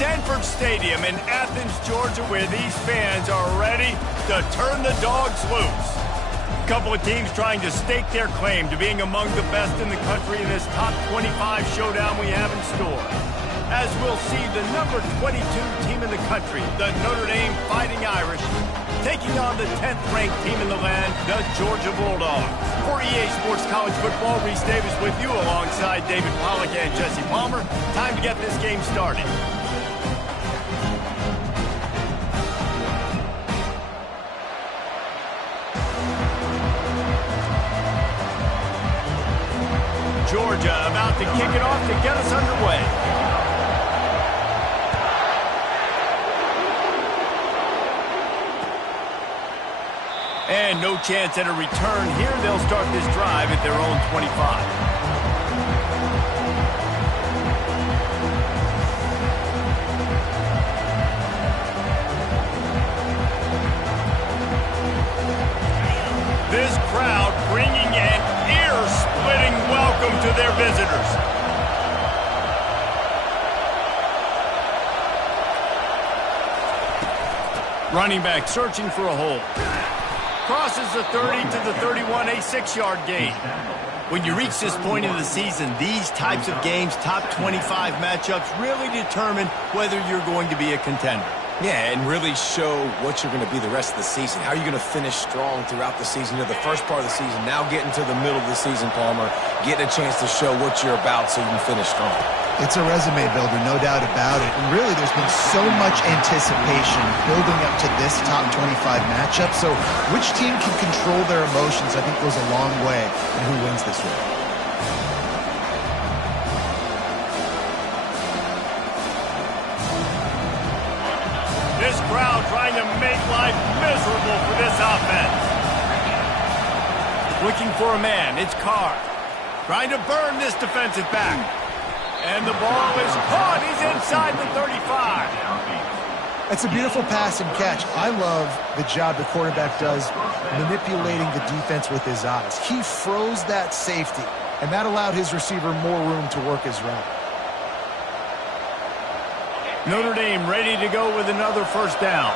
Sanford Stadium in Athens, Georgia, where these fans are ready to turn the dogs loose. A couple of teams trying to stake their claim to being among the best in the country in this top 25 showdown we have in store. As we'll see the number 22 team in the country, the Notre Dame Fighting Irish, taking on the 10th-ranked team in the land, the Georgia Bulldogs. For EA Sports College Football, Reese Davis with you alongside David Pollack and Jesse Palmer. Time to get this game started. Georgia about to kick it off to get us underway. And no chance at a return here. They'll start this drive at their own 25. This crowd bringing an ear-splitting welcome to their visitors. Running back searching for a hole. Crosses the 30 to the 31, a 6-yard gain. When you reach this point in the season, these types of games, top 25 matchups, really determine whether you're going to be a contender. Yeah, and really show what you're going to be the rest of the season. How are you going to finish strong throughout the season? You know, the first part of the season, now getting to the middle of the season, Palmer, getting a chance to show what you're about so you can finish strong. It's a resume builder, no doubt about it. And really, there's been so much anticipation building up to this top 25 matchup. So which team can control their emotions, I think, goes a long way in who wins this one. This crowd trying to make life miserable for this offense. Looking for a man, it's Carr. Trying to burn this defensive back. And the ball is caught. He's inside the 35. It's a beautiful pass and catch. I love the job the quarterback does manipulating the defense with his eyes. He froze that safety, and that allowed his receiver more room to work his route. Notre Dame ready to go with another first down.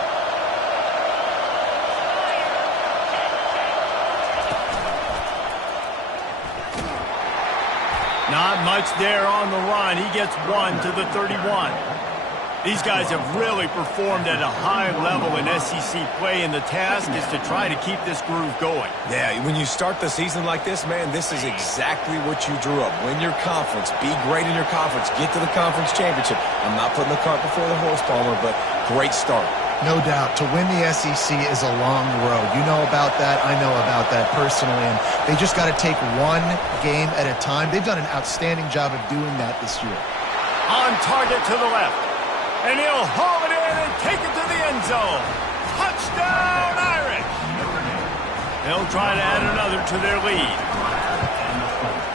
Not much there on the run. He gets one to the 31. These guys have really performed at a high level in SEC play, and the task is to try to keep this groove going. Yeah, when you start the season like this, man, this is exactly what you drew up. Win your conference. Be great in your conference. Get to the conference championship. I'm not putting the cart before the horse, Palmer, but great start. No doubt. To win the SEC is a long road. You know about that. I know about that personally. And they just got to take one game at a time. They've done an outstanding job of doing that this year. On target to the left. And he'll haul it in and take it to the end zone. Touchdown, Irish! They'll try to add another to their lead.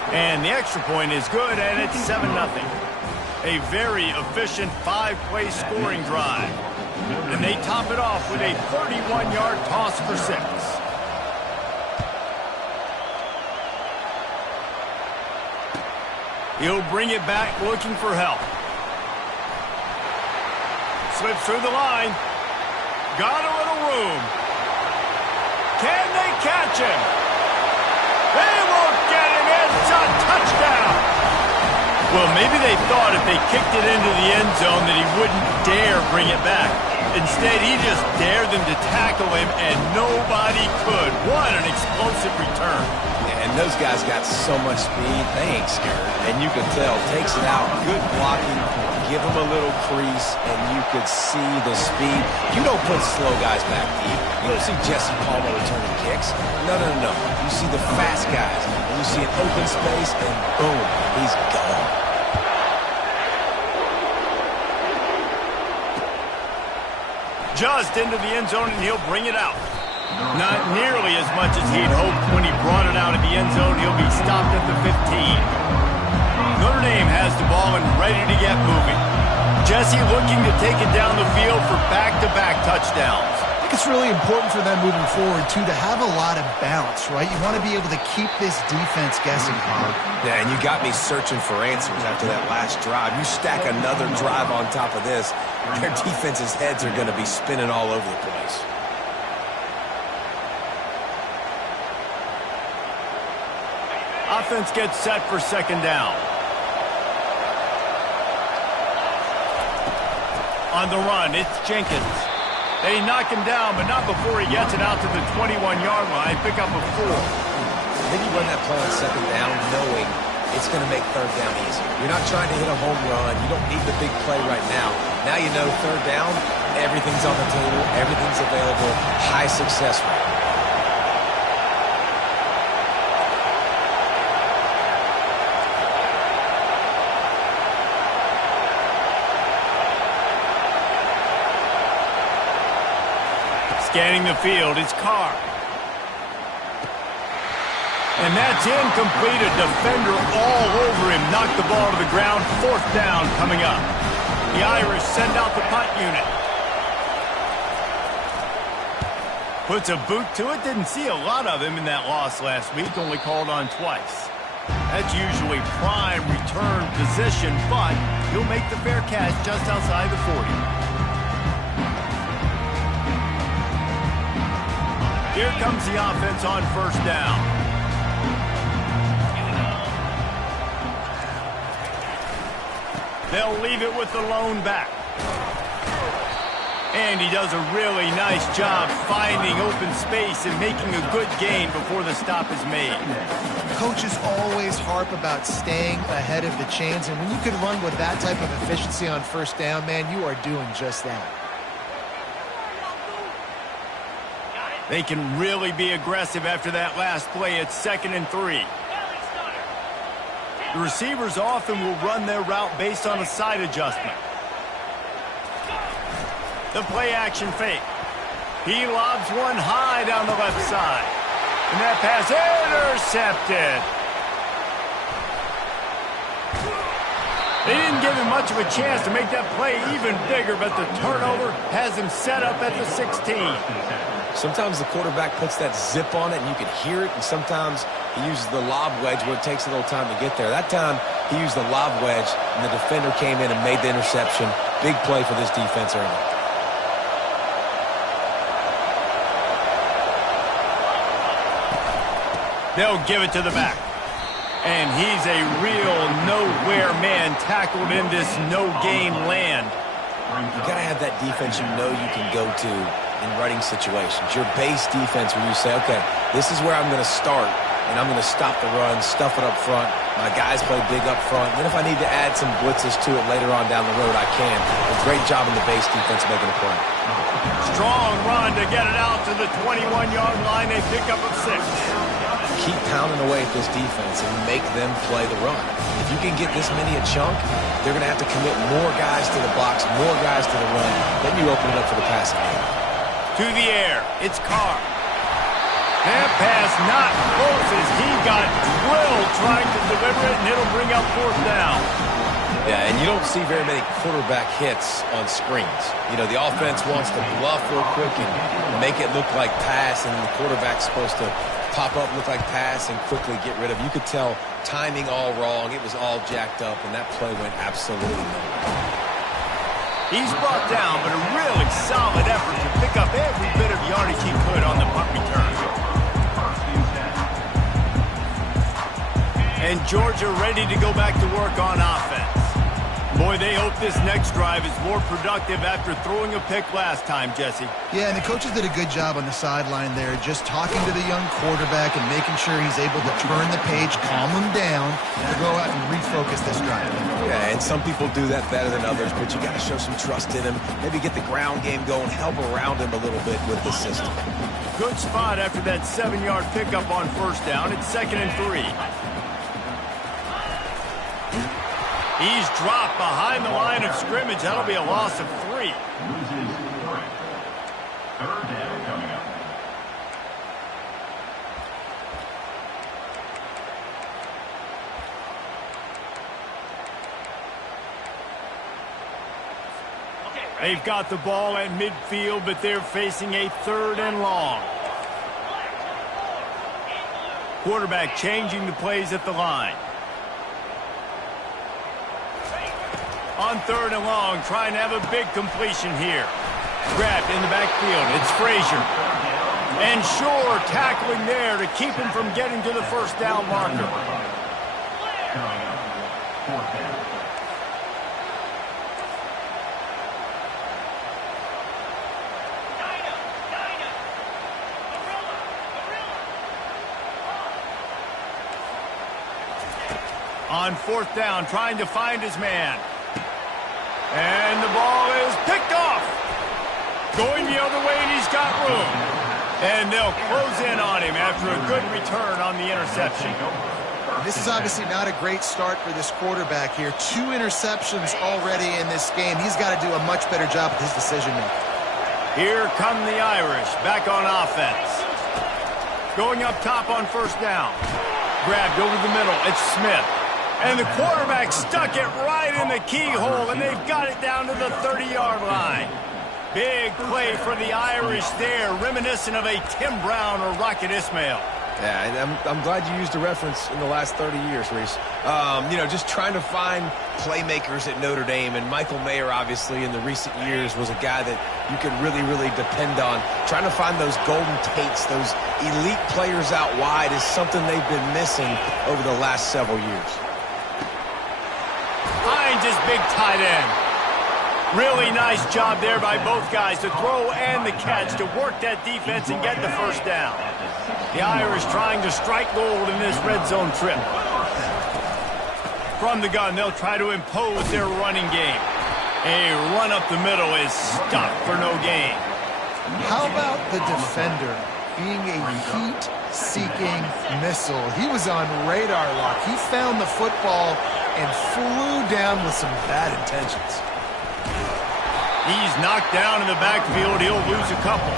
And the extra point is good, and it's 7-0. A very efficient 5-play scoring drive. And they top it off with a 31-yard toss for 6. He'll bring it back looking for help. Slips through the line. Got a little room. Can they catch him? They won't get him. It's a touchdown. Well, maybe they thought if they kicked it into the end zone that he wouldn't dare bring it back. Instead, he just dared them to tackle him, and nobody could. What an explosive return. Yeah, and those guys got so much speed, they ain't scared. And you can tell, takes it out, good blocking, give him a little crease, and you could see the speed. You don't put slow guys back deep. You don't see Jesse Palmer returning kicks. No. You see the fast guys. You see an open space, and boom, he's gone. Just into the end zone, and he'll bring it out. Not nearly as much as he'd hoped when he brought it out of the end zone. He'll be stopped at the 15. Notre Dame has the ball and ready to get moving. Jesse looking to take it down the field for back-to-back touchdowns. think it's really important for them moving forward, too, to have a lot of bounce, right? You want to be able to keep this defense guessing, Bob. Yeah, and you got me searching for answers after that last drive. You stack another drive on top of this, their defense's heads are going to be spinning all over the place. Offense gets set for second down. On the run, it's Jenkins. They knock him down, but not before he gets it out to the 21-yard line. Pick up a 4. Then you run that play on second down knowing it's going to make third down easy. You're not trying to hit a home run. You don't need the big play right now. Now you know third down, everything's on the table, everything's available, high success rate. Scanning the field, it's Carr. And that's incomplete. A defender all over him. Knocked the ball to the ground. Fourth down coming up. The Irish send out the punt unit. Puts a boot to it. Didn't see a lot of him in that loss last week. Only called on twice. That's usually prime return position, but he'll make the fair catch just outside the 40. Here comes the offense on first down. They'll leave it with the lone back. And he does a really nice job finding open space and making a good gain before the stop is made. Coaches always harp about staying ahead of the chains, and when you can run with that type of efficiency on first down, man, you are doing just that. They can really be aggressive after that last play. It's 2nd and 3. The receivers often will run their route based on a side adjustment. The play action fake. He lobs one high down the left side. And that pass intercepted. They didn't give him much of a chance to make that play even bigger, but the turnover has him set up at the 16. Sometimes the quarterback puts that zip on it and you can hear it, and sometimes he uses the lob wedge where it takes a little time to get there. That time he used the lob wedge and the defender came in and made the interception. Big play for this defense early. They'll give it to the back. And he's a real nowhere man tackled in this no-game land. You got to have that defense you know you can go to in running situations. Your base defense where you say, okay, this is where I'm going to start, and I'm going to stop the run, stuff it up front. My guys play big up front. Then if I need to add some blitzes to it later on down the road, I can. A great job in the base defense making a play. Strong run to get it out to the 21-yard line. They pick up a 6. Keep pounding away at this defense and make them play the run. If you can get this many a chunk, they're going to have to commit more guys to the box, more guys to the run. Then you open it up for the passing game. To the air, it's Carr. That pass not close as he got drilled trying to deliver it, and it'll bring up fourth down. Yeah, and you don't see very many quarterback hits on screens. You know, the offense wants to bluff real quick and make it look like pass, and the quarterback's supposed to pop up, look like pass, and quickly get rid of. You could tell timing all wrong. It was all jacked up, and that play went absolutely nowhere. He's brought down, but a really solid effort to pick up every bit of yardage he could on the punt return. And Georgia ready to go back to work on offense. Boy, they hope this next drive is more productive after throwing a pick last time, Jesse. Yeah, and the coaches did a good job on the sideline there, just talking to the young quarterback and making sure he's able to turn the page, calm him down, to go out and refocus this drive. Yeah, and some people do that better than others, but you got to show some trust in him. Maybe get the ground game going, help around him a little bit with the system. Good spot after that 7-yard pickup on first down. It's 2nd and 3. He's dropped behind the line of scrimmage. That'll be a loss of 3. Third down coming up. Okay, They've got the ball at midfield, but they're facing a 3rd and long. Quarterback changing the plays at the line. On 3rd and long, trying to have a big completion here. Grabbed in the backfield. It's Frazier. And Shore tackling there to keep him from getting to the 1st down marker. Coming up, 4th down. On 4th down, trying to find his man. And the ball is picked off. Going the other way, and he's got room. And they'll close in on him after a good return on the interception. This is obviously not a great start for this quarterback here. 2 interceptions already in this game. He's got to do a much better job with his decision-making. Here come the Irish, back on offense. Going up top on 1st down. Grabbed over the middle, it's Smith. And the quarterback stuck it right in the keyhole, and they've got it down to the 30-yard line. Big play for the Irish there, reminiscent of a Tim Brown or Rocket Ismail. Yeah, and I'm glad you used a reference in the last 30 years, Reese. You know, just trying to find playmakers at Notre Dame, and Michael Mayer, obviously, in the recent years, was a guy that you could really, really depend on. Trying to find those golden Tates, those elite players out wide is something they've been missing over the last several years. Hines is big tight end. Really nice job there by both guys to throw and the catch to work that defense and get the 1st down. The Irish trying to strike gold in this red zone trip. From the gun, they'll try to impose their running game. A run up the middle is stopped for no gain. How about the defender being a heat-seeking missile? He was on radar lock. He found the football and flew down with some bad intentions. He's knocked down in the backfield. He'll lose a couple.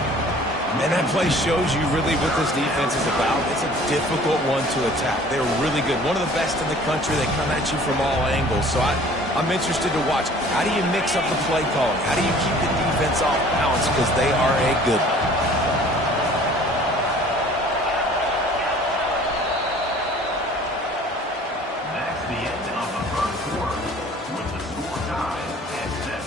And that play shows you really what this defense is about. It's a difficult one to attack. They're really good. One of the best in the country. They come at you from all angles. So I'm interested to watch. How do you mix up the play calling? How do you keep the defense off balance? Because they are a good one. That's the end of the 1st quarter, with the score tied at 7.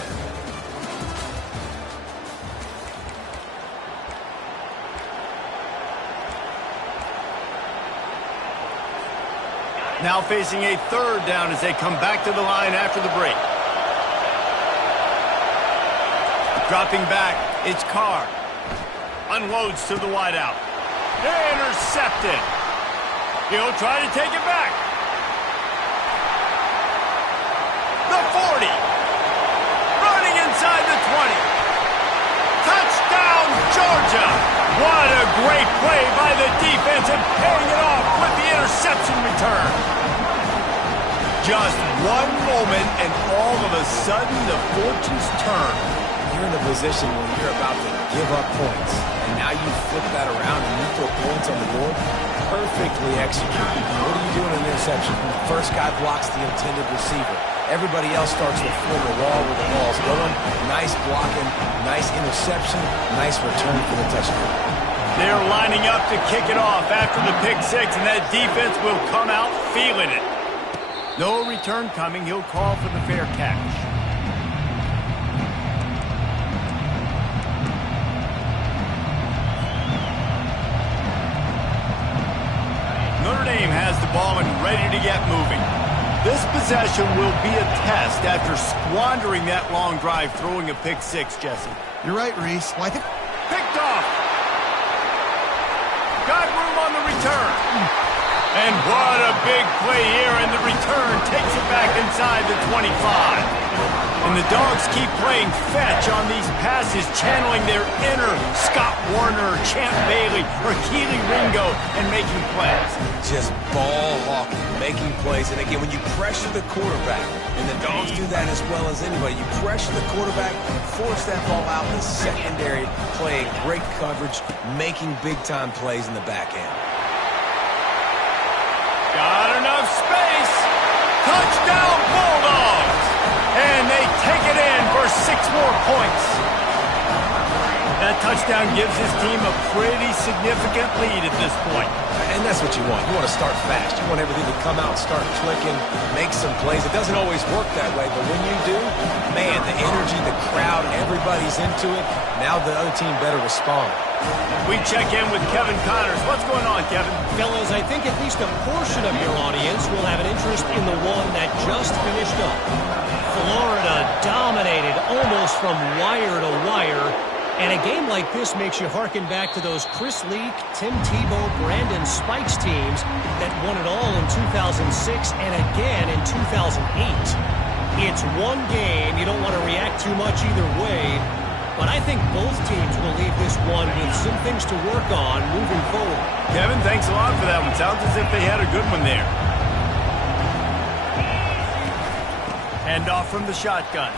Now facing a 3rd down as they come back to the line after the break. Dropping back, it's Carr. Unloads to the wideout. Intercepted. He'll try to take it back. The 40. Running inside the 20. Touchdown, Georgia. What a great play by the defense and paying it off with the interception return. Just one moment and all of a sudden the fortunes turn. You're in a position where you're about to give up points, and now you flip that around and you put points on the board. Perfectly executed. What do you do in an interception? First guy blocks the intended receiver. Everybody else starts to form a wall where the ball's going. Nice blocking, nice interception, nice return for the touchdown. They're lining up to kick it off after the pick 6, and that defense will come out feeling it. No return coming. He'll call for the fair catch. Notre Dame has the ball and ready to get moving. This possession will be a test after squandering that long drive throwing a pick 6, Jesse. You're right, Reese. Well, I think Picked off. Got room on the return. And what a big play here, and the return takes it back inside the 25. And the Dogs keep playing fetch on these passes, channeling their inner Scott Warner, Champ Bailey, or Keely Ringo, and making plays. Just ball hawking, making plays. And again, when you pressure the quarterback, and the Dogs do that as well as anybody, you pressure the quarterback, force that ball out in the secondary, playing great coverage, making big-time plays in the back end. Got enough space. Touchdown, Bulldogs. And they take it in for 6 more points. That touchdown gives his team a pretty significant lead at this point. And that's what you want. You want to start fast. You want everything to come out, start clicking, make some plays. It doesn't always work that way, but when you do, man, the energy, the crowd, everybody's into it. Now the other team better respond. We check in with Kevin Connors. What's going on, Kevin? Fellas, I think at least a portion of your audience will have an interest in the one that just finished up. Florida dominated almost from wire to wire. And a game like this makes you hearken back to those Chris Leak, Tim Tebow, Brandon Spikes teams that won it all in 2006 and again in 2008. It's one game. You don't want to react too much either way. But I think both teams will leave this one with some things to work on moving forward. Kevin, thanks a lot for that one. Sounds as if they had a good one there. Hand off from the shotgun.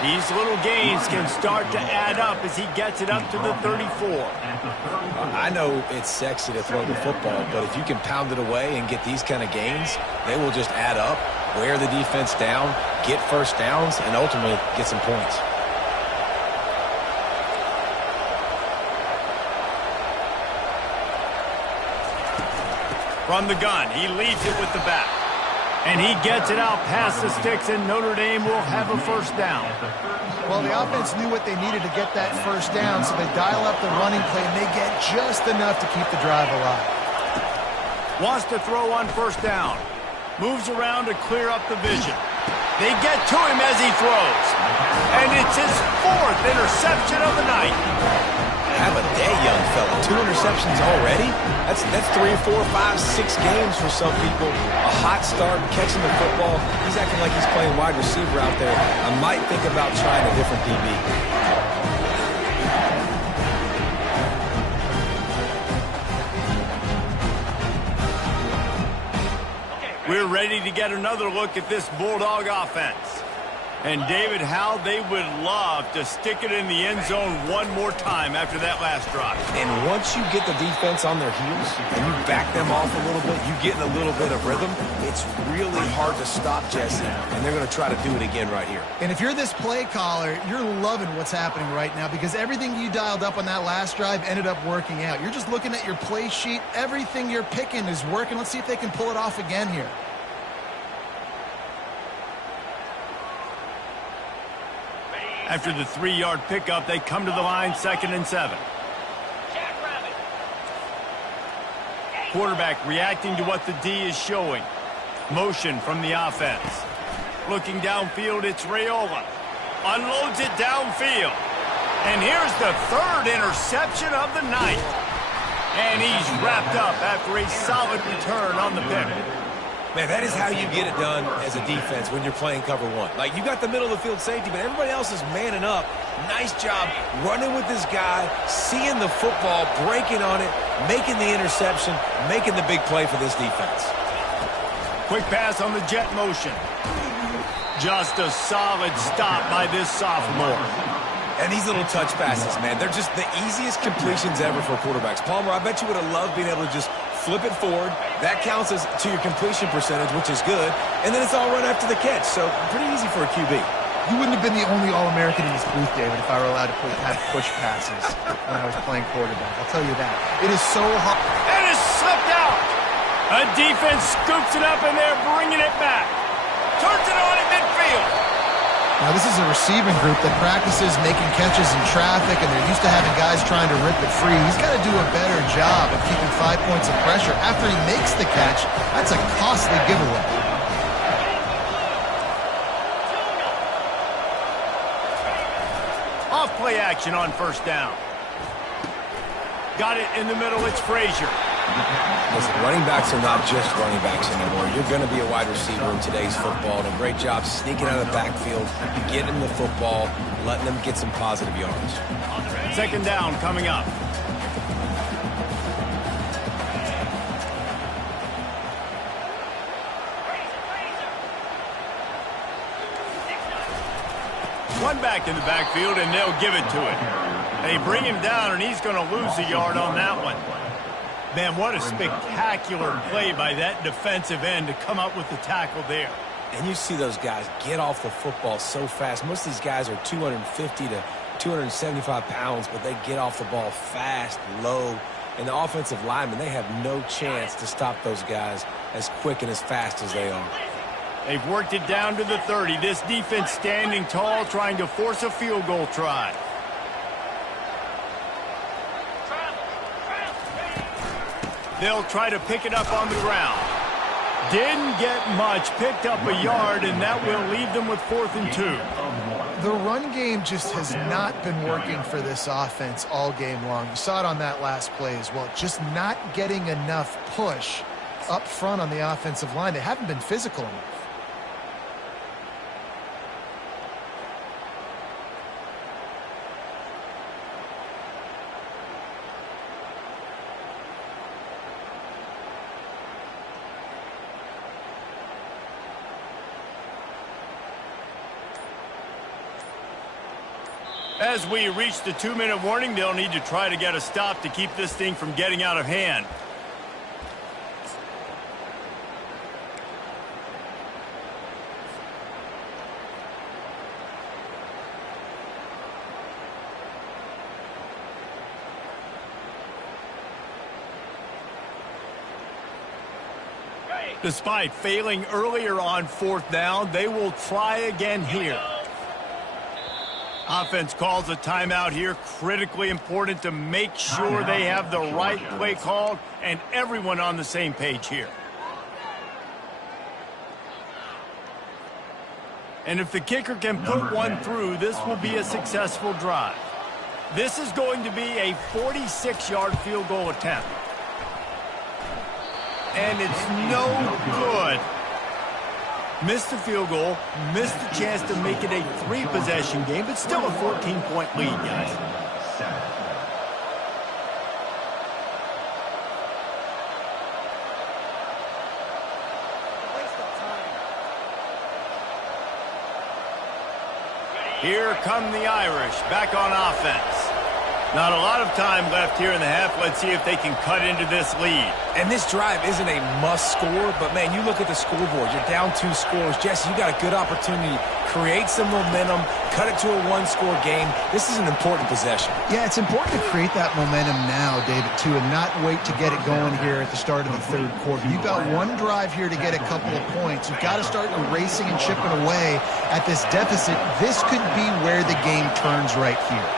These little gains can start to add up as he gets it up to the 34. I know it's sexy to throw the football, but if you can pound it away and get these kind of gains, they will just add up, wear the defense down, get first downs, and ultimately get some points. From the gun, he leads it with the back. And he gets it out past the sticks, and Notre Dame will have a first down. Well, the offense knew what they needed to get that first down, so they dial up the running play, and they get just enough to keep the drive alive. Wants to throw on first down. Moves around to clear up the vision. They get to him as he throws. And it's his 4th interception of the night. Have a day, young fella. 2 interceptions already? That's 3, 4, 5, 6 games for some people. A hot start, catching the football. He's acting like he's playing wide receiver out there. I might think about trying a different DB. We're ready to get another look at this Bulldog offense. And David, how they would love to stick it in the end zone one more time after that last drive. And once you get the defense on their heels and you back them off a little bit, you get in a little bit of rhythm, it's really hard to stop Jesse. And they're going to try to do it again right here. And if you're this play caller, you're loving what's happening right now because everything you dialed up on that last drive ended up working out. You're just looking at your play sheet. Everything you're picking is working. Let's see if they can pull it off again here. After the 3-yard pickup, they come to the line, 2nd and 7. Quarterback reacting to what the D is showing. Motion from the offense. Looking downfield, it's Raiola. Unloads it downfield. And here's the 3rd interception of the night. And he's wrapped up after a solid return on the pick. Man, that is how you get it done as a defense when you're playing cover 1. Like, you got the middle of the field safety, but everybody else is manning up. Nice job running with this guy, seeing the football, breaking on it, making the interception, making the big play for this defense. Quick pass on the jet motion. Just a solid stop by this sophomore. And these little touch passes, man, they're just the easiest completions ever for quarterbacks. Palmer, I bet you would have loved being able to just flip it forward. That counts as to your completion percentage, which is good. And then it's all run after the catch. So pretty easy for a QB. You wouldn't have been the only All-American in this booth, David, if I were allowed to have push passes when I was playing quarterback. I'll tell you that. It is so hard. And it's slipped out. A defense scoops it up, and they're bringing it back. Turns it on at midfield. Now, this is a receiving group that practices making catches in traffic, and they're used to having guys trying to rip it free. He's got to do a better job of keeping 5 points of pressure. After he makes the catch, that's a costly giveaway. Off play action on first down. Got it in the middle. It's Frazier. Listen, running backs are not just running backs anymore. You're going to be a wide receiver in today's football. And a great job sneaking out of the backfield, getting the football, letting them get some positive yards. 2nd down coming up. One back in the backfield, and they'll give it to him. They bring him down, and he's going to lose a yard on that one. Man, what a spectacular play by that defensive end to come up with the tackle there. And you see those guys get off the football so fast. Most of these guys are 250 to 275 pounds, but they get off the ball fast, low. And the offensive linemen, they have no chance to stop those guys as quick and as fast as they are. They've worked it down to the 30. This defense standing tall, trying to force a field goal try. They'll try to pick it up on the ground. Didn't get much, picked up a yard, and that will leave them with 4th and 2. The run game just has not been working for this offense all game long. You saw it on that last play as well. Just not getting enough push up front on the offensive line. They haven't been physical enough. As we reach the 2-minute warning, they'll need to try to get a stop to keep this thing from getting out of hand. Despite failing earlier on 4th down, they will try again here. Offense calls a timeout here. Critically important to make sure they have the right play called and everyone on the same page here. And if the kicker can put one through, this will be a successful drive. This is going to be a 46-yard field goal attempt. And it's no good. Missed the field goal, missed the chance to make it a 3-possession game, but still a 14-point lead, guys. Here come the Irish, back on offense. Not a lot of time left here in the half. Let's see if they can cut into this lead. And this drive isn't a must score, but, man, you look at the scoreboard. You're down 2 scores. Jesse, you got a good opportunity. Create some momentum. Cut it to a 1-score game. This is an important possession. Yeah, it's important to create that momentum now, David, too, and not wait to get it going here at the start of the 3rd quarter. You've got one drive here to get a couple of points. You've got to start erasing and chipping away at this deficit. This could be where the game turns right here.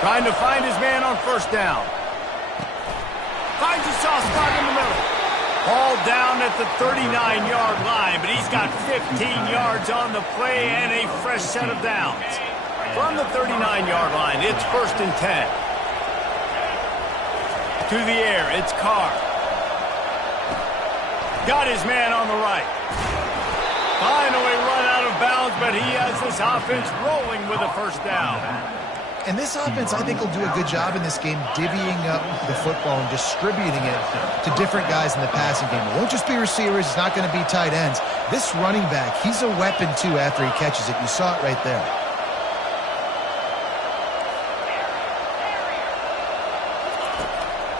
Trying to find his man on 1st down. Finds a soft spot in the middle. Ball down at the 39-yard line, but he's got 15 yards on the play and a fresh set of downs. From the 39-yard line, it's 1st and 10. To the air, it's Carr. Got his man on the right. Finally run out of bounds, but he has this offense rolling with a 1st down. And this offense, I think, will do a good job in this game divvying up the football and distributing it to different guys in the passing game. It won't just be receivers. It's not going to be tight ends. This running back, he's a weapon, too, after he catches it. You saw it right there.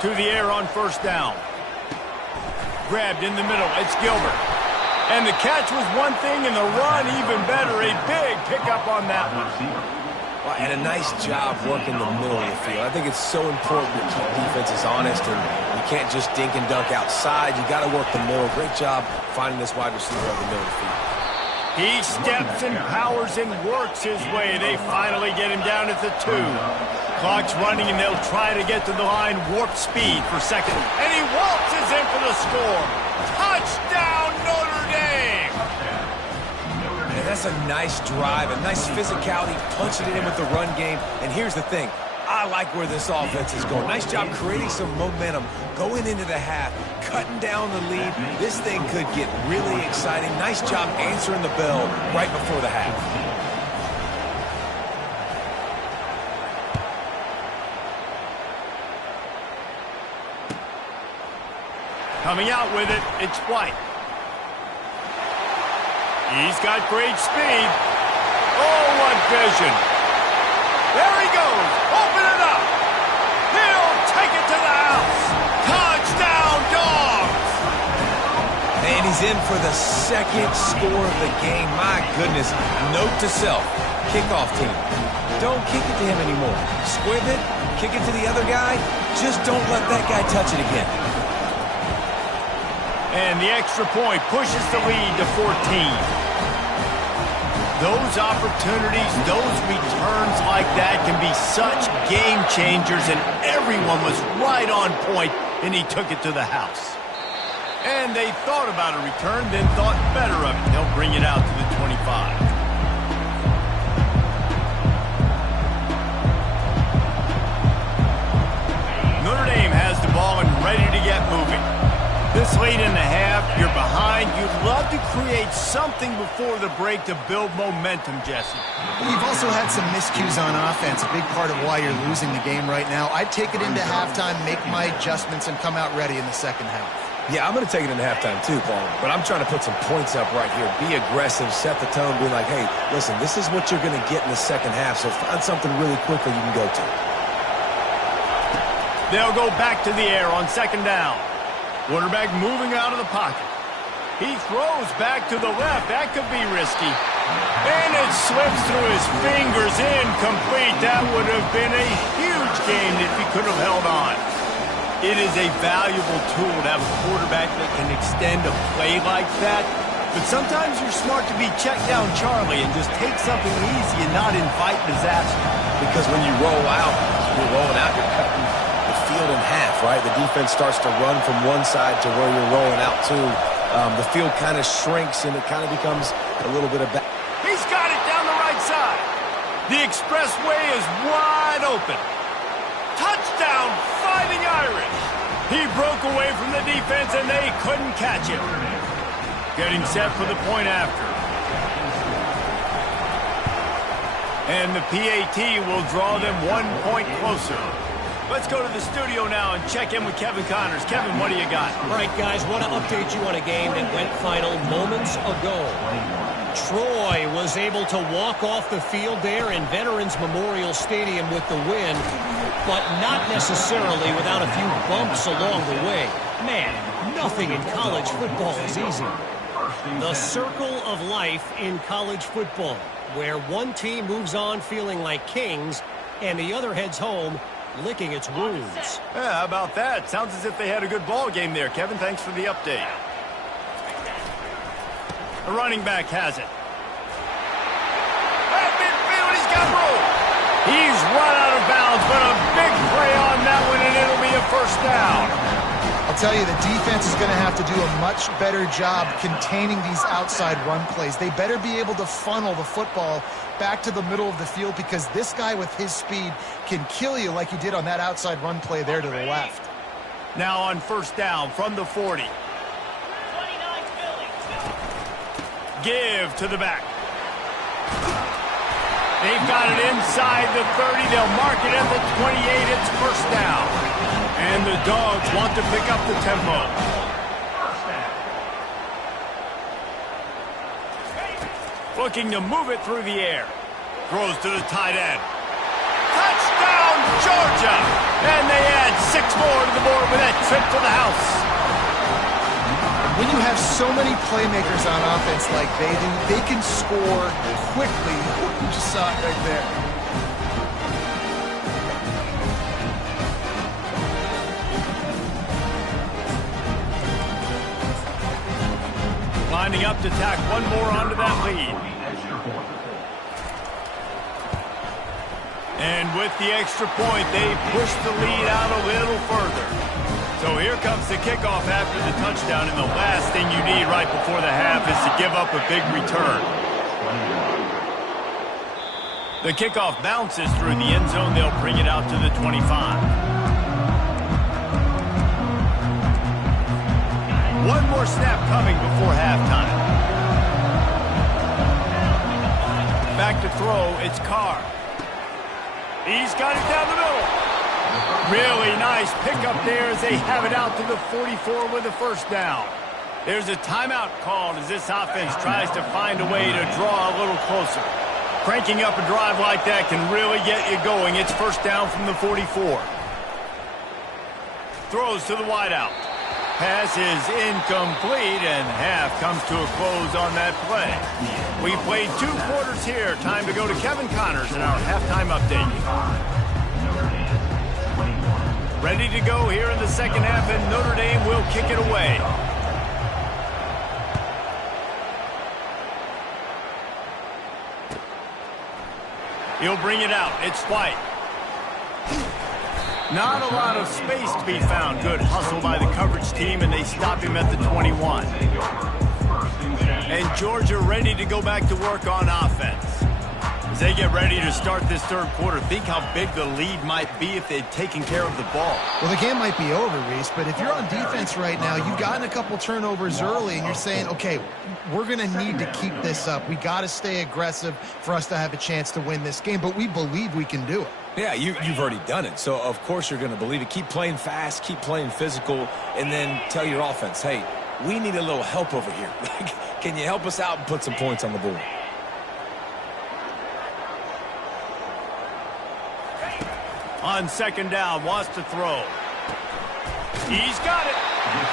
To the air on 1st down. Grabbed in the middle. It's Gilbert. And the catch was one thing, and the run even better. A big pickup on that one. And a nice job working the middle of the field. I think it's so important to keep defenses honest, and you can't just dink and dunk outside. You got to work the middle. Great job finding this wide receiver over the middle of the field. He steps and powers and works his way. They finally get him down at the 2. Clock's running, and they'll try to get to the line. Warp speed for 2nd. And he waltzes in for the score. Touchdown, Notre Dame! And that's a nice drive, a nice physicality, punching it in with the run game. And here's the thing. I like where this offense is going. Nice job creating some momentum, going into the half, cutting down the lead. This thing could get really exciting. Nice job answering the bell right before the half. Coming out with it, it's White. He's got great speed. Oh, what vision. There he goes. Open it up. He'll take it to the house. Touchdown, Dogs. he's in for the second score of the game. My goodness. Note to self, kickoff team. Don't kick it to him anymore. Squib it, kick it to the other guy. Just don't let that guy touch it again. And the extra point pushes the lead to 14. Those opportunities, those returns like that can be such game changers, and everyone was right on point, and he took it to the house. And they thought about a return, then thought better of it. They'll bring it out to the 25. Notre Dame has the ball and ready to get moving. This late in the half, you're behind. You'd love to create something before the break to build momentum, Jesse. You've also had some miscues on offense, a big part of why you're losing the game right now. I'd take it into halftime, make my adjustments, and come out ready in the second half. Yeah, I'm going to take it into halftime too, Paul. But I'm trying to put some points up right here. Be aggressive, set the tone, be like, hey, listen, this is what you're going to get in the second half, so find something really quickly you can go to. They'll go back to the air on second down. Quarterback moving out of the pocket. He throws back to the left. That could be risky. And it slips through his fingers, incomplete. That would have been a huge gain if he could have held on. It is a valuable tool to have a quarterback that can extend a play like that. But sometimes you're smart to be check down Charlie and just take something easy and not invite disaster. Because when you roll out, you're rolling out, you're cutting the field in half, right? The defense starts to run from one side to where you're rolling out to. The field kind of shrinks and it kind of becomes a little bit of back. He's got it down the right side. The expressway is wide open. Touchdown, Fighting Irish. He broke away from the defense and they couldn't catch him. Getting set for the point after. And the PAT will draw them 1 point closer. Let's go to the studio now and check in with Kevin Connors. Kevin, what do you got? All right, guys, want to update you on a game that went final moments ago. Troy was able to walk off the field there in Veterans Memorial Stadium with the win, but not necessarily without a few bumps along the way. Man, nothing in college football is easy. The circle of life in college football, where one team moves on feeling like kings and the other heads home licking its wounds. Yeah, how about that? Sounds as if they had a good ball game there. Kevin, thanks for the update. The running back has it. At midfield, he's got room. He's run out of bounds, but a big play on that one, and it'll be a first down. I'll tell you, the defense is going to have to do a much better job containing these outside run plays. They better be able to funnel the football back to the middle of the field, because this guy with his speed can kill you like he did on that outside run play there to the left. Now on first down from the 40. Give to the back. They've got it inside the 30. They'll mark it at the 28. It's first down. And the Dogs want to pick up the tempo. Looking to move it through the air. Throws to the tight end. Touchdown, Georgia! And they add 6 more to the board with that trip to the house. When you have so many playmakers on offense like they do, they can score quickly. You just saw it right there. Lining up to tack one more onto that lead. And with the extra point, they push the lead out a little further. So here comes the kickoff after the touchdown, and the last thing you need right before the half is to give up a big return. The kickoff bounces through the end zone. They'll bring it out to the 25. One more snap coming before halftime. Back to throw, it's Carr. He's got it down the middle. Really nice pickup there as they have it out to the 44 with a first down. There's a timeout called as this offense tries to find a way to draw a little closer. Cranking up a drive like that can really get you going. It's first down from the 44. Throws to the wideout. pass is incomplete, and half comes to a close on that play. We played 2 quarters here. Time to go to Kevin Connors in our halftime update. Ready to go here in the second half, and Notre Dame will kick it away. He'll bring it out. It's White. Not a lot of space to be found. Good hustle by the coverage team, and they stop him at the 21. And Georgia ready to go back to work on offense. As they get ready to start this third quarter, think how big the lead might be if they'd taken care of the ball. Well, the game might be over, Reese, but if you're on defense right now, you've gotten a couple turnovers early, and you're saying, okay, we're going to need to keep this up. We got to stay aggressive for us to have a chance to win this game, but we believe we can do it. Yeah, you've already done it, so of course you're going to believe it. Keep playing fast, keep playing physical, and then tell your offense, hey, we need a little help over here. Can you help us out and put some points on the board? On second down, wants to throw. He's got it.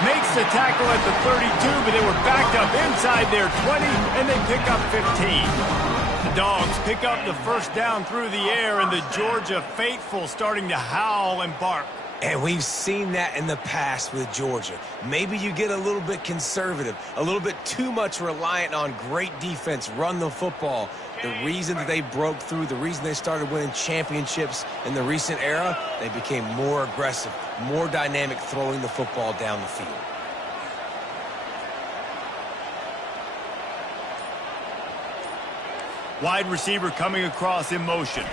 Makes the tackle at the 32, but they were backed up inside their 20, and they pick up 15. The Dogs pick up the first down through the air, and the Georgia faithful starting to howl and bark. And we've seen that in the past with Georgia. Maybe you get a little bit conservative, a little bit too much reliant on great defense, run the football. The reason that they broke through, the reason they started winning championships in the recent era, they became more aggressive, more dynamic throwing the football down the field. Wide receiver coming across in motion.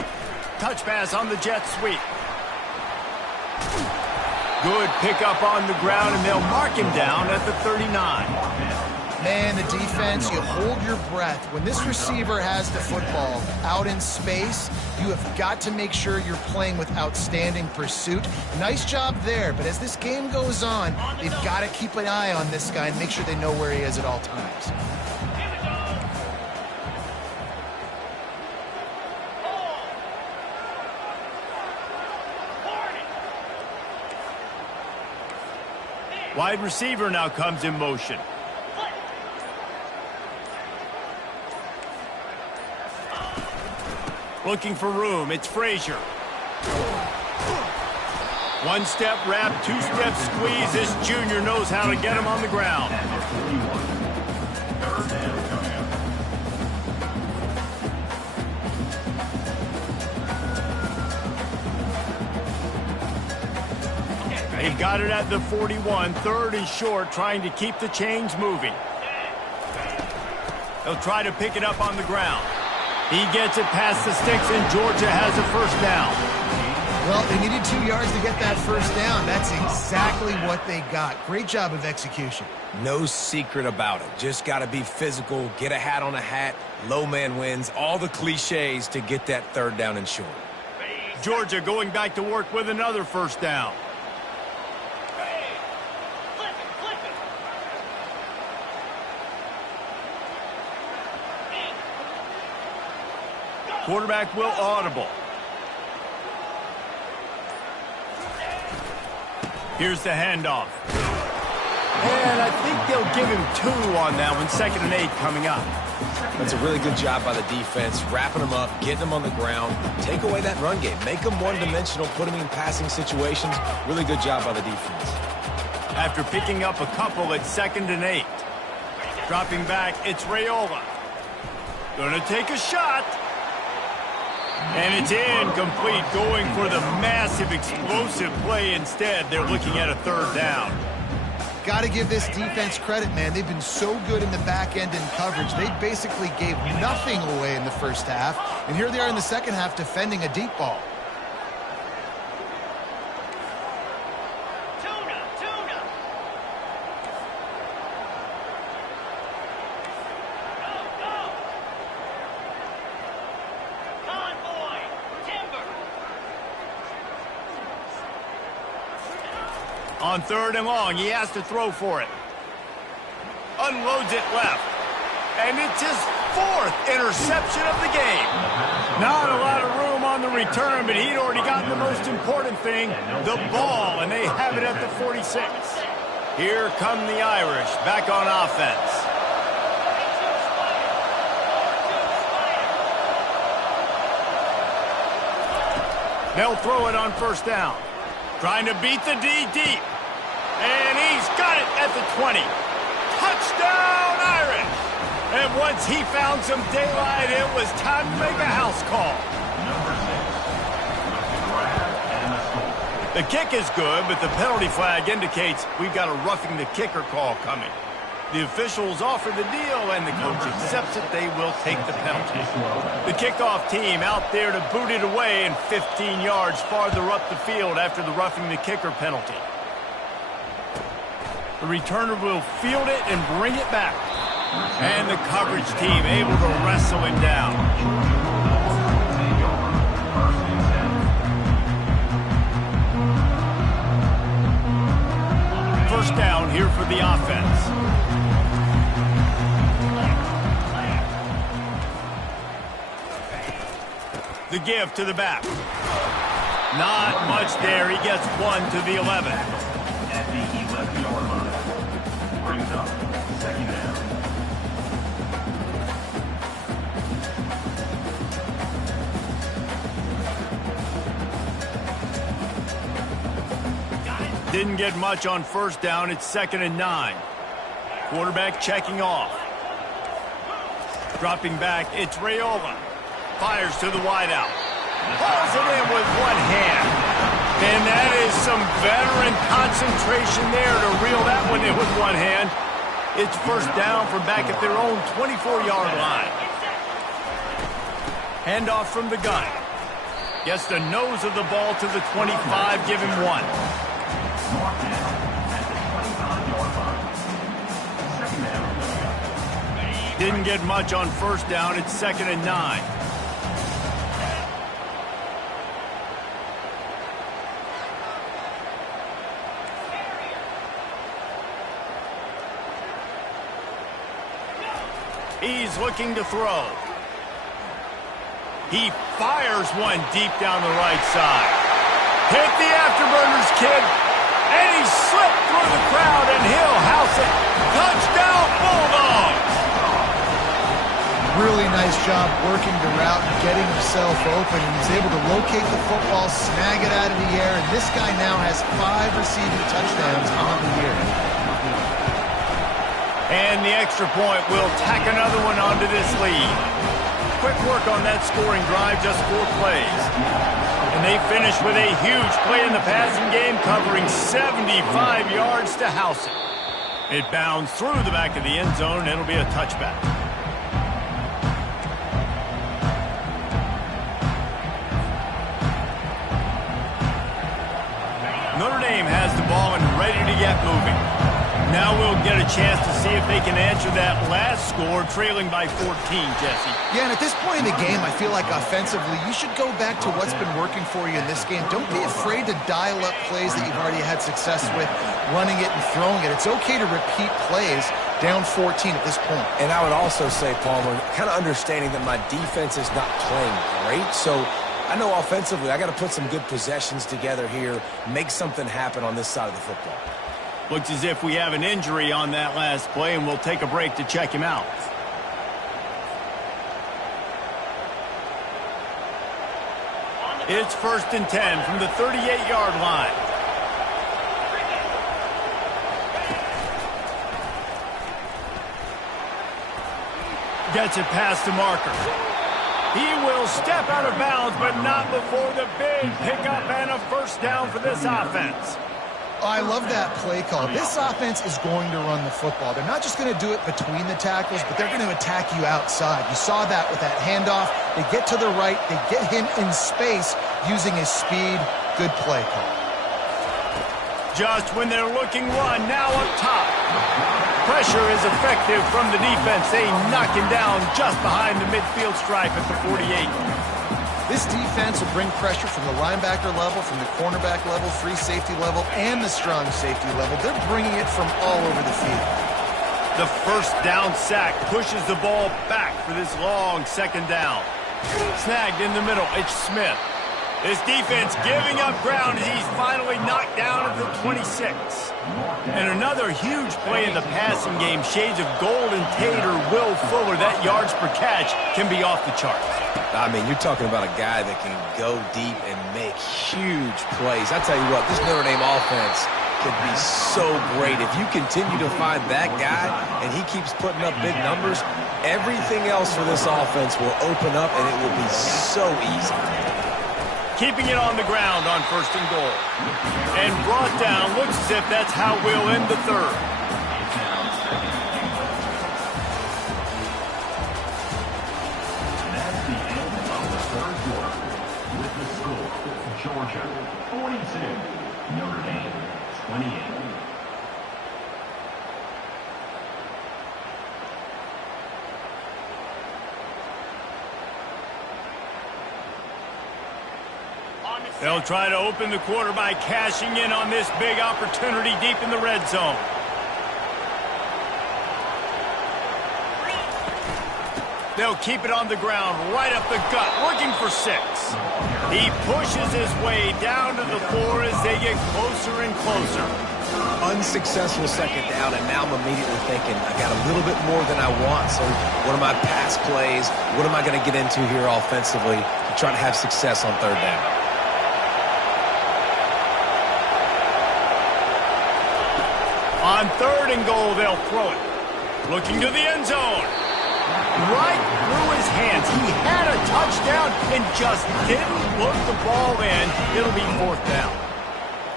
Touch pass on the jet sweep. Good pickup on the ground, and they'll mark him down at the 39. Man, the defense, you hold your breath. When this receiver has the football out in space, you have got to make sure you're playing with outstanding pursuit. Nice job there, but as this game goes on, they've got to keep an eye on this guy and make sure they know where he is at all times. Wide receiver now comes in motion. Looking for room. It's Frazier. One step wrap, 2 step squeeze. This junior knows how to get him on the ground. He got it at the 41. Third and short, trying to keep the chains moving. He'll try to pick it up on the ground. He gets it past the sticks, and Georgia has a first down. Well, they needed 2 yards to get that first down. That's exactly what they got. Great job of execution. No secret about it. Just got to be physical, get a hat on a hat, low man wins, all the cliches to get that third down and short. Georgia going back to work with another first down. Quarterback will audible. Here's the handoff. And I think they'll give him 2 on that one. 2nd and 8 coming up. That's a really good job by the defense, wrapping them up, getting them on the ground. Take away that run game. Make them one-dimensional, put them in passing situations. Really good job by the defense. After picking up a couple at 2nd and 8. Dropping back, it's Raiola. Gonna take a shot. And it's incomplete, going for the massive, explosive play instead. They're looking at a third down. Got to give this defense credit, man. They've been so good in the back end in coverage. They basically gave nothing away in the first half. And here they are in the second half defending a deep ball. On 3rd and long, he has to throw for it. Unloads it left. And it's his 4th interception of the game. Not a lot of room on the return, but he'd already gotten the most important thing, the ball, and they have it at the 46. Here come the Irish back on offense. They'll throw it on first down. Trying to beat the D deep. And he's got it at the 20. Touchdown, Irish! And once he found some daylight, it was time to make a house call. The kick is good, but the penalty flag indicates we've got a roughing the kicker call coming. The officials offer the deal, and the coach accepts it. They will take the penalty. The kickoff team out there to boot it away and 15 yards farther up the field after the roughing the kicker penalty. The returner will field it and bring it back. And the coverage team able to wrestle him down. First down here for the offense. The give to the back. Not much there. He gets one to the 11. At the 11-yard line. Brings up second down. Didn't get much on first down. It's 2nd and 9. Quarterback checking off. Dropping back, it's Raiola. Fires to the wideout. Pulls it in with one hand. And that is some veteran concentration there to reel that one in with one hand. It's first down from back at their own 24-yard line. Handoff from the gun. Gets the nose of the ball to the 25, give him one. Didn't get much on first down. It's 2nd and 9. He's looking to throw. He fires one deep down the right side. Hit the afterburners, kid. And he slipped through the crowd, and he'll house it. Touchdown, Bulldogs! Really nice job working the route and getting himself open. And he's able to locate the football, snag it out of the air, and this guy now has 5 receiving touchdowns on the year. And the extra point will tack another one onto this lead. Quick work on that scoring drive, just 4 plays. And they finish with a huge play in the passing game, covering 75 yards to house it. It bounds through the back of the end zone, and it'll be a touchback. Notre Dame has the ball and ready to get moving. Now we'll get a chance to see if they can answer that last score, trailing by 14, Jesse. Yeah, and at this point in the game, I feel like offensively, you should go back to what's been working for you in this game. Don't be afraid to dial up plays that you've already had success with, running it and throwing it. It's okay to repeat plays down 14 at this point. And I would also say, Palmer, kind of understanding that my defense is not playing great, so I know offensively I got to put some good possessions together here, make something happen on this side of the football. Looks as if we have an injury on that last play, and we'll take a break to check him out. It's 1st and 10 from the 38-yard line. Gets it past the marker. He will step out of bounds, but not before the big pickup and a first down for this offense. I love that play call. This offense is going to run the football. They're not just going to do it between the tackles, but they're going to attack you outside. You saw that with that handoff. They get to the right. They get him in space using his speed. Good play call. Just when they're looking one, now up top. Pressure is effective from the defense. They knock him down just behind the midfield stripe at the 48. This defense will bring pressure from the linebacker level, from the cornerback level, free safety level, and the strong safety level. They're bringing it from all over the field. The first down sack pushes the ball back for this long 2nd down. Snagged in the middle, it's Smith. This defense giving up ground as he's finally knocked down at the 26. And another huge play in the passing game. Shades of Golden Tate or Will Fuller. That yards per catch can be off the charts. I mean, you're talking about a guy that can go deep and make huge plays. I tell you what, this Notre Dame offense could be so great. If you continue to find that guy and he keeps putting up big numbers, everything else for this offense will open up and it will be so easy. Keeping it on the ground on 1st and goal. And brought down. Looks as if that's how we'll end the third. That's the end of the third quarter. With the score, Georgia 42, Notre Dame 28. They'll try to open the quarter by cashing in on this big opportunity deep in the red zone. They'll keep it on the ground, right up the gut, looking for 6. He pushes his way down to the floor as they get closer and closer. Unsuccessful second down, and now I'm immediately thinking, I got a little bit more than I want, so what are my pass plays? What am I going to get into here offensively to try to have success on 3rd down? On 3rd and goal, they'll throw it. Looking to the end zone. Right through his hands. He had a touchdown and just didn't look the ball in. It'll be 4th down.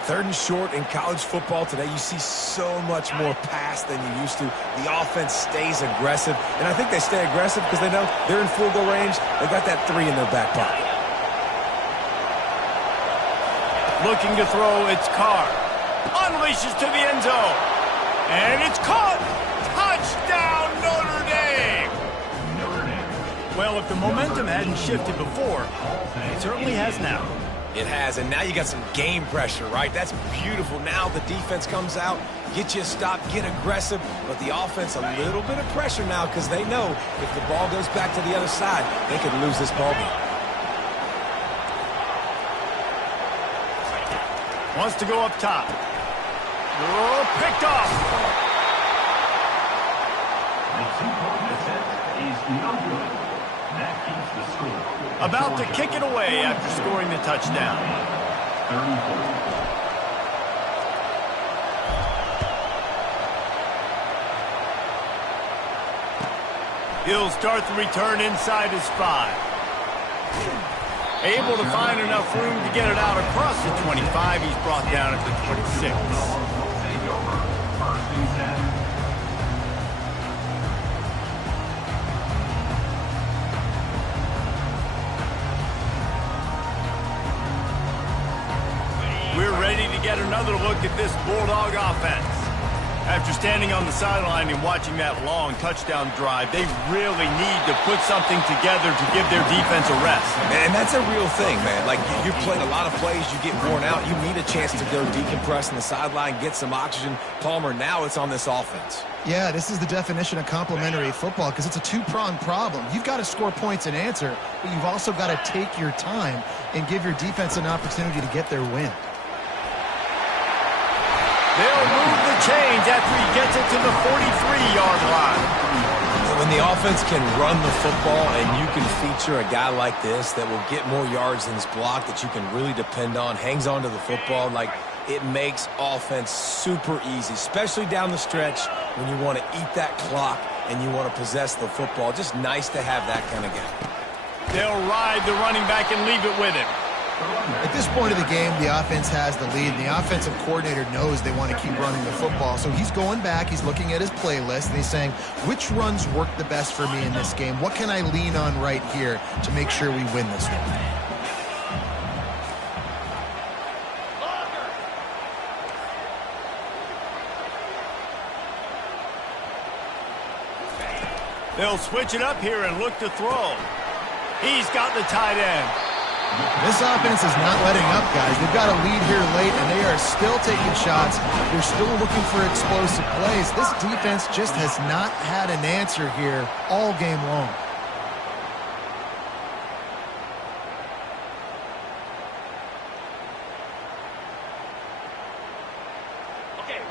3rd and short in college football today, you see so much more pass than you used to. The offense stays aggressive, and I think they stay aggressive because they know they're in field goal range. They got that 3 in their back pocket. Looking to throw, it's Carr. Unleashes to the end zone. And it's caught. Touchdown, Notre Dame. Well, if the momentum hadn't shifted before, it certainly has now. It has, and now you got some game pressure, right? That's beautiful. Now the defense comes out, get you a stop, get aggressive, but the offense a little bit of pressure now because they know if the ball goes back to the other side, they could lose this ball game. Wants to go up top. Oh, picked off. The 2-point attempt is no good. That keeps the score. About to kick it away after scoring the touchdown. 34. He'll start the return inside his 5. Able to find enough room to get it out across the 25. He's brought down at the 26. We're ready to get another look at this Bulldog offense. After standing on the sideline and watching that long touchdown drive, they really need to put something together to give their defense a rest. And that's a real thing, man. Like, you've played a lot of plays, you get worn out, you need a chance to go decompress on the sideline, get some oxygen. Palmer, now it's on this offense. Yeah, this is the definition of complementary football because it's a two-pronged problem. You've got to score points and answer, but you've also got to take your time and give your defense an opportunity to get their win. They'll move the chains after he gets it to the 43-yard line. When the offense can run the football and you can feature a guy like this that will get more yards than his block that you can really depend on, hangs on to the football, like it makes offense super easy, especially down the stretch when you want to eat that clock and you want to possess the football. Just nice to have that kind of guy. They'll ride the running back and leave it with him. At this point of the game, the offense has the lead, and the offensive coordinator knows they want to keep running the football. So he's going back, he's looking at his playlist, and he's saying, which runs work the best for me in this game? What can I lean on right here to make sure we win this one? They'll switch it up here and look to throw. He's got the tight end. This offense is not letting up, guys. They've got a lead here late, and they are still taking shots. They're still looking for explosive plays. This defense just has not had an answer here all game long.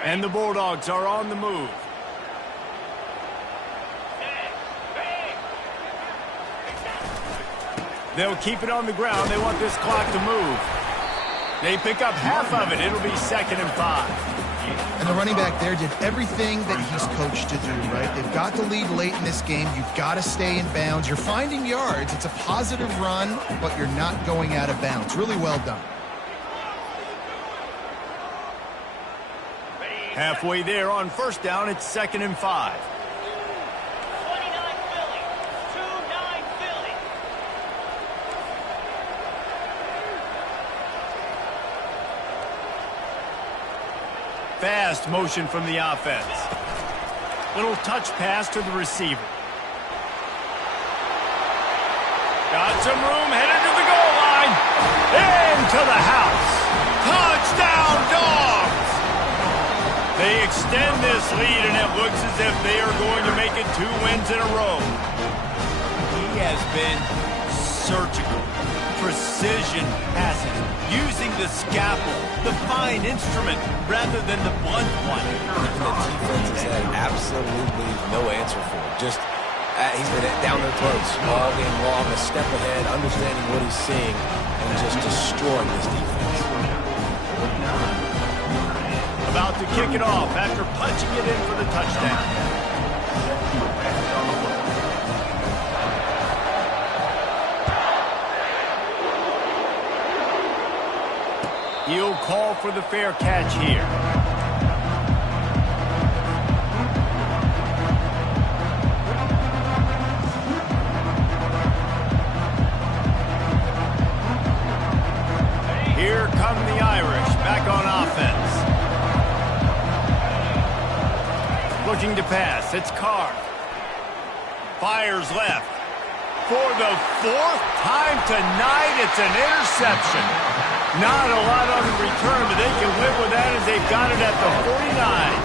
And the Bulldogs are on the move. They'll keep it on the ground. They want this clock to move. They pick up half of it. It'll be 2nd and 5. And the running back there did everything that he's coached to do, right? They've got the lead late in this game. You've got to stay in bounds. You're finding yards. It's a positive run, but you're not going out of bounds. Really well done. Halfway there on 1st down, it's 2nd and 5. Fast motion from the offense. Little touch pass to the receiver. Got some room, headed to the goal line. Into the house. Touchdown, Dogs! They extend this lead, and it looks as if they are going to make it 2 wins in a row. He has been surgical. Precision passing, using the scalpel, the fine instrument, rather than the blunt one. The defense has had absolutely no answer for it. Just, he's been down their throats all game long, a step ahead, understanding what he's seeing, and just destroying this defense. About to kick it off after punching it in for the touchdown. He'll call for the fair catch here. Here come the Irish back on offense. Looking to pass. It's Carr. Fires left. For the 4th time tonight, it's an interception. Not a lot on the return, but they can live with that as they've got it at the 49.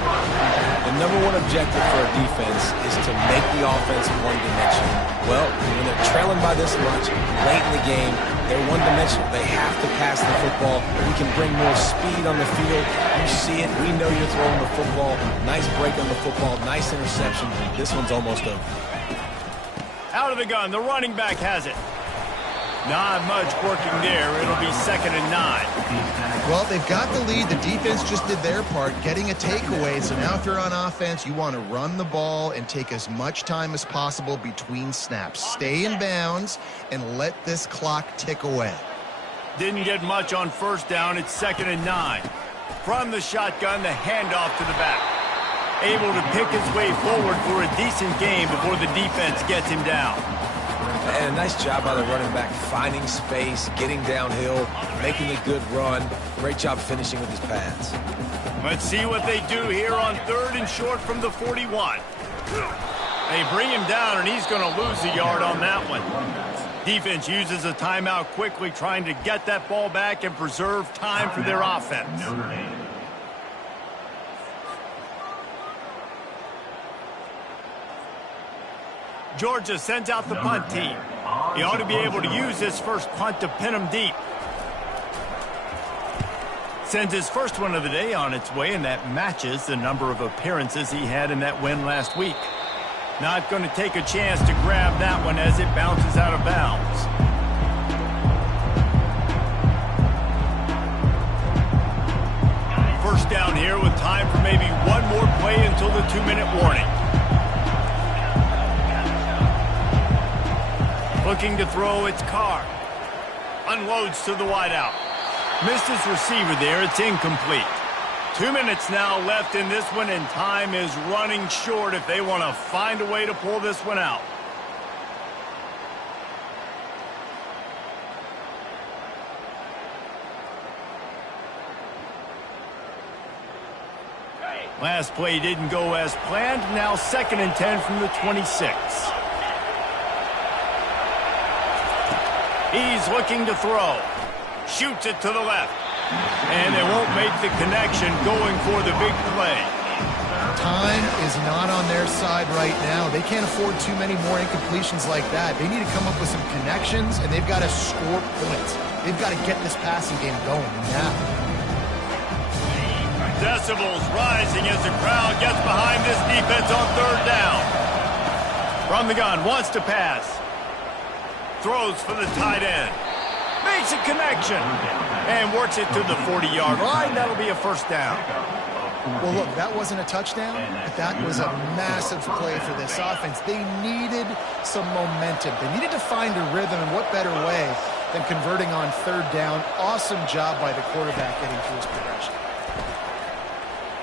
The #1 objective for a defense is to make the offense one-dimensional. Well, when they're trailing by this much, late in the game, they're one-dimensional. They have to pass the football. We can bring more speed on the field. You see it. We know you're throwing the football. Nice break on the football. Nice interception. This one's almost over. Out of the gun. The running back has it. Not much working there. It'll be 2nd and 9. Well, they've got the lead. The defense just did their part, getting a takeaway. So now if you're on offense, you want to run the ball and take as much time as possible between snaps. Stay in bounds and let this clock tick away. Didn't get much on 1st down. It's 2nd and 9. From the shotgun, the handoff to the back. Able to pick his way forward for a decent game before the defense gets him down. And a nice job by the running back, finding space, getting downhill, making a good run. Great job finishing with his pads. Let's see what they do here on 3rd and short from the 41. They bring him down, and he's going to lose a yard on that one. Defense uses a timeout quickly, trying to get that ball back and preserve time for their offense. Georgia sends out the punt team. He ought to be able to use his first punt to pin him deep. Sends his first one of the day on its way, and that matches the number of appearances he had in that win last week. Not going to take a chance to grab that one as it bounces out of bounds. First down here with time for maybe one more play until the 2-minute warning. Looking to throw, it's Carr. Unloads to the wideout. Missed his receiver there. It's incomplete. 2 minutes now left in this one, and time is running short if they want to find a way to pull this one out. Last play didn't go as planned. Now 2nd and 10 from the 26. He's looking to throw. Shoots it to the left. And they won't make the connection going for the big play. Time is not on their side right now. They can't afford too many more incompletions like that. They need to come up with some connections, and they've got to score points. They've got to get this passing game going now. Decibels rising as the crowd gets behind this defense on third down. From the gun, wants to pass. Throws for the tight end. Makes a connection. And works it to the 40-yard line. That'll be a first down. Well, look, that wasn't a touchdown, but that was a massive play for this offense. They needed some momentum. They needed to find a rhythm, and what better way than converting on third down. Awesome job by the quarterback getting through his progression.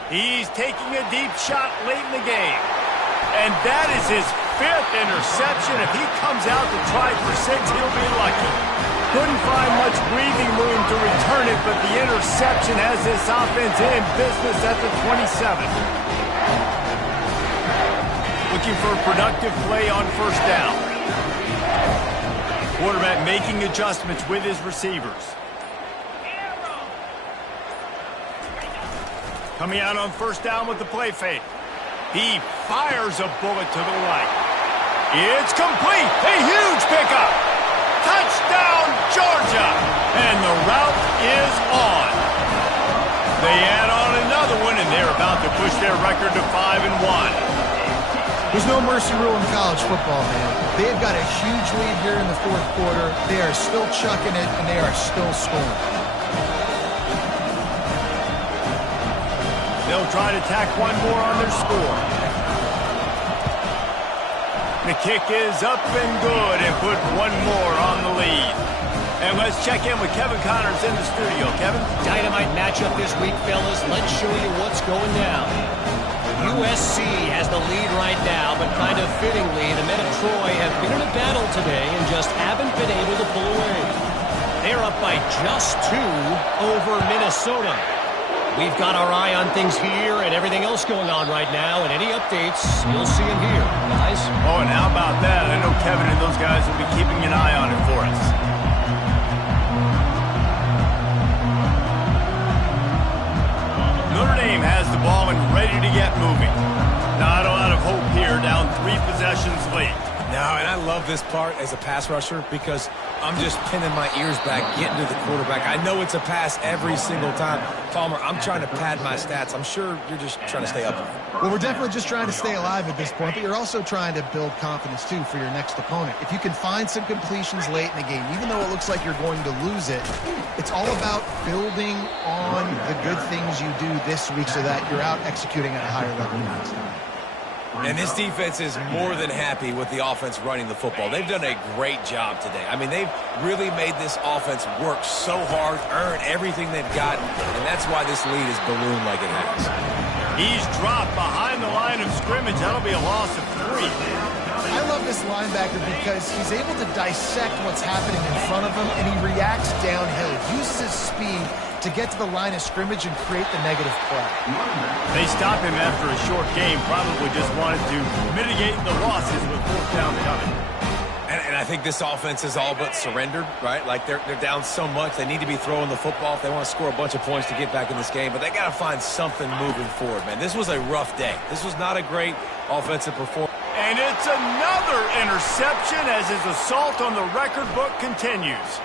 He's taking a deep shot late in the game. And that is his 5th interception. If he comes out to try for 6, he'll be lucky. Couldn't find much breathing room to return it, but the interception has this offense in business at the 27. Looking for a productive play on first down. Quarterback making adjustments with his receivers. Coming out on first down with the play fake. He fires a bullet to the right. It's complete. A huge pickup. Touchdown, Georgia. And the route is on. They add on another one, and they're about to push their record to 5-1. There's no mercy rule in college football, man. They've got a huge lead here in the fourth quarter. They are still chucking it, and they are still scoring. They'll try to tack one more on their score. The kick is up and good and put one more on the lead. And let's check in with Kevin Connors in the studio. Kevin? Dynamite matchup this week, fellas. Let's show you what's going down. USC has the lead right now, but kind of fittingly, the men of Troy have been in a battle today and just haven't been able to pull away. They're up by just 2 over Minnesota. We've got our eye on things here and everything else going on right now, and any updates, you'll see them here, guys. Oh, and how about that? I know Kevin and those guys will be keeping an eye on it for us. Notre Dame has the ball and ready to get moving. Not a lot of hope here, down 3 possessions late. No, and I love this part as a pass rusher because I'm just pinning my ears back, getting to the quarterback. I know it's a pass every single time. Palmer, I'm trying to pad my stats. I'm sure you're just trying to stay up. Well, we're definitely just trying to stay alive at this point, but you're also trying to build confidence, too, for your next opponent. If you can find some completions late in the game, even though it looks like you're going to lose it, it's all about building on the good things you do this week so that you're out executing at a higher level next time. And this defense is more than happy with the offense running the football. They've done a great job today. I mean, they've really made this offense work so hard, earn everything they've gotten, and that's why this lead is ballooned like it has. He's dropped behind the line of scrimmage. That'll be a loss of 3. I love this linebacker because he's able to dissect what's happening in front of him, and he reacts downhill. He uses his speed to get to the line of scrimmage and create the negative play. They stop him after a short game, probably just wanted to mitigate the losses with 4th down coming. And I think this offense is all but surrendered, right? Like they're down so much, they need to be throwing the football if they want to score a bunch of points to get back in this game, but they got to find something moving forward, man. This was a rough day. This was not a great offensive performance. And it's another interception as his assault on the record book continues.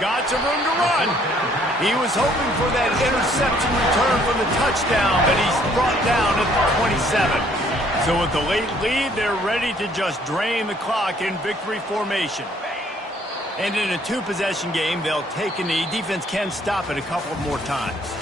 Got some room to run. He was hoping for that interception return from the touchdown, but he's brought down at the 27. So with the late lead, they're ready to just drain the clock in victory formation. And in a 2-possession game, they'll take a knee. Defense can stop it a couple more times.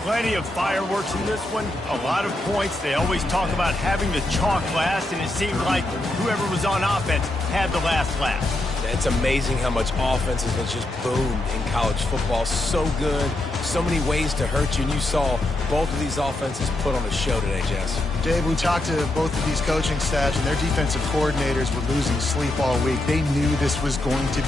Plenty of fireworks in this one, a lot of points. They always talk about having the chalk last, and it seemed like whoever was on offense had the last laugh. It's amazing how much offense has just boomed in college football. So good, so many ways to hurt you, and you saw both of these offenses put on a show today, Jess. Dave, we talked to both of these coaching staffs, and their defensive coordinators were losing sleep all week. They knew this was going to